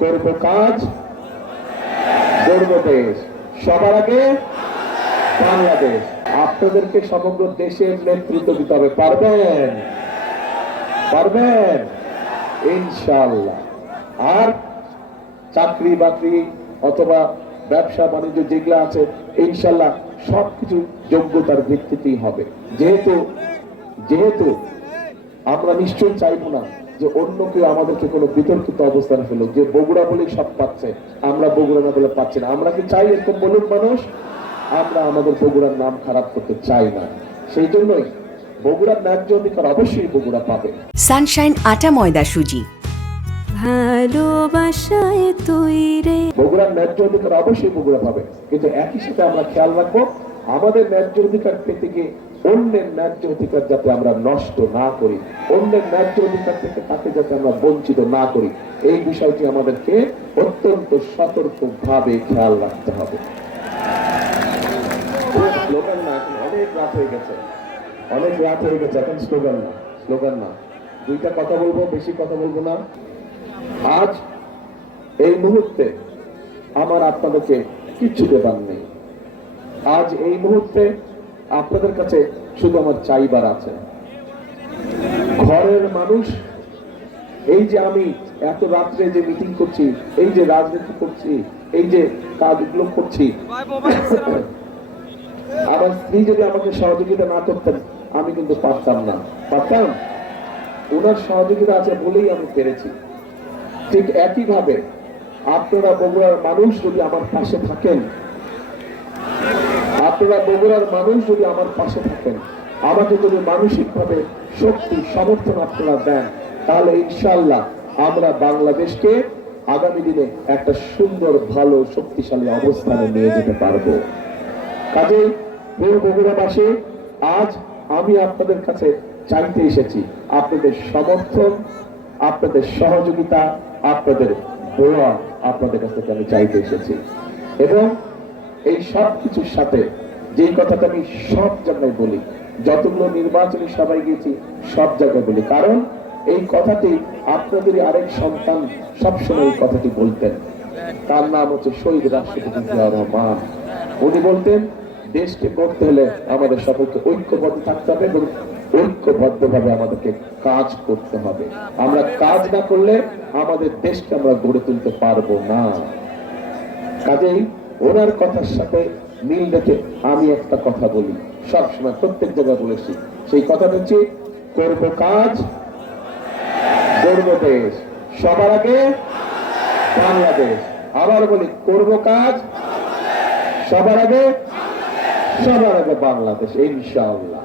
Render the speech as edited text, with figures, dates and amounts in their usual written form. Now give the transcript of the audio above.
করব কাজ, গড়ব দেশ, সবার আগে বাংলাদেশ। আপনাদেরকে সমগ্র দেশের নেতৃত্ব দিতে হবে, পারবেন? পারবেন ইনশাআল্লাহ। আর চাকরি বাকরি অথবা ব্যবসা বাণিজ্য যেগুলো আছে ইনশাআল্লাহ সবকিছু যোগ্যতার ভিত্তিতেই হবে। যেহেতু আমরা নিশ্চয়ই চাইবো না যে অন্য কেউ আমাদেরকে কোনো বিতর্কিত অবস্থানে ফেলো, যে বগুড়া বলেই সব পাচ্ছে, আমরা বগুড়া না বলে পাচ্ছি না। আমরা কি চাই এরকম বলুন মানুষ? আমরা আমাদের বগুড়ার নাম খারাপ করতে চাই না। সেই জন্যই বগুড়ার ন্যায্য অধিকার অবশ্যই বগুড়া পাবে। সানশাইন আটা ময়দা সুজি, ভালোবাসায় তৈরি। বগুড়ার ন্যায্য অধিকার অবশ্যই বগুড়া পাবে, কিন্তু একই সাথে আমরা খেয়াল রাখবো আমাদের ন্যায্য অধিকার পেতে গিয়ে অন্যের ন্যায্য অধিকার যাতে আমরা নষ্ট না করি, অন্যের ন্যায্য অধিকার থেকে তাকে যাতে আমরা বঞ্চিত না করি, এই বিষয়টি আমাদেরকে অত্যন্ত সতর্কভাবে খেয়াল রাখতে হবে। স্লোগান না, এখন অনেক রাত হয়ে গেছে, এখন স্লোগান না, দুইটা কথা বলবো, বেশি কথা বলবো না। আজ এই মুহূর্তে আমার আপনাদেরকে কিচ্ছু দেবার নেই। আজ এই মুহূর্তে আপনাদের কাছে শুধু আমার চাইবার আছে। ঘরের মানুষ, এই যে আমি এত রাত্রে যে মিটিং করছি, এই যে রাজনীতি করছি, এই যে কাজগুলো করছি, আমার স্ত্রী যদি আমাকে সহযোগিতা না করতেন আমি কিন্তু পারতাম না। ওনার সহযোগিতা আছে বলেই আমি পেরেছি। ঠিক একইভাবে আপনারা বগুড়ার মানুষ যদি আমার পাশে থাকেন, আমাকে যদি মানসিকভাবে শক্তি সমর্থন আপনারা দেন, তাহলে ইনশাআল্লাহ আমরা বাংলাদেশকে আগামী দিনে একটা সুন্দর, ভালো, শক্তিশালী অবস্থানে নিয়ে যেতে পারবো। কাজেই প্রিয় বগুড়াবাসী, আজ আমি আপনাদের কাছে চাইতে এসেছি আপনাদের সমর্থন, আপনাদের সহযোগিতা, আপনাদের দোয়া আপনাদের কাছ থেকে আমি চাইতে এসেছি। এবং এই সব কিছুর সাথে যেই কথাটা আমি সব জায়গায় বলি, যতগুলো নির্বাচনী সভায় গিয়েছি সব জায়গায় বলি, কারণ এই কথাটি আপনাদের আরেক সন্তান সবসময় এই কথাটি বলতেন। তার নাম হচ্ছে শহীদ রাষ্ট্রপতি জিয়াউর রহমান। উনি বলতেন, দেশকে করতে হলে আমাদের সকলকে ঐক্যবদ্ধ থাকতে হবে এবং ঐক্যবদ্ধভাবে আমাদেরকে কাজ করতে হবে। আমরা কাজ না করলে আমাদের দেশকে আমরা গড়ে তুলতে পারবো না। কাজেই ওনার কথার সাথে মিল রেখে আমি একটা কথা বলি, সবসময় প্রত্যেক জায়গায় বলেছি, সেই কথাটা হচ্ছে করব কাজ, গড়ব দেশ, সবার আগে বাংলাদেশ। আবার বলি, করব কাজ, সবার আগে বাংলাদেশ, ইনশাআল্লাহ।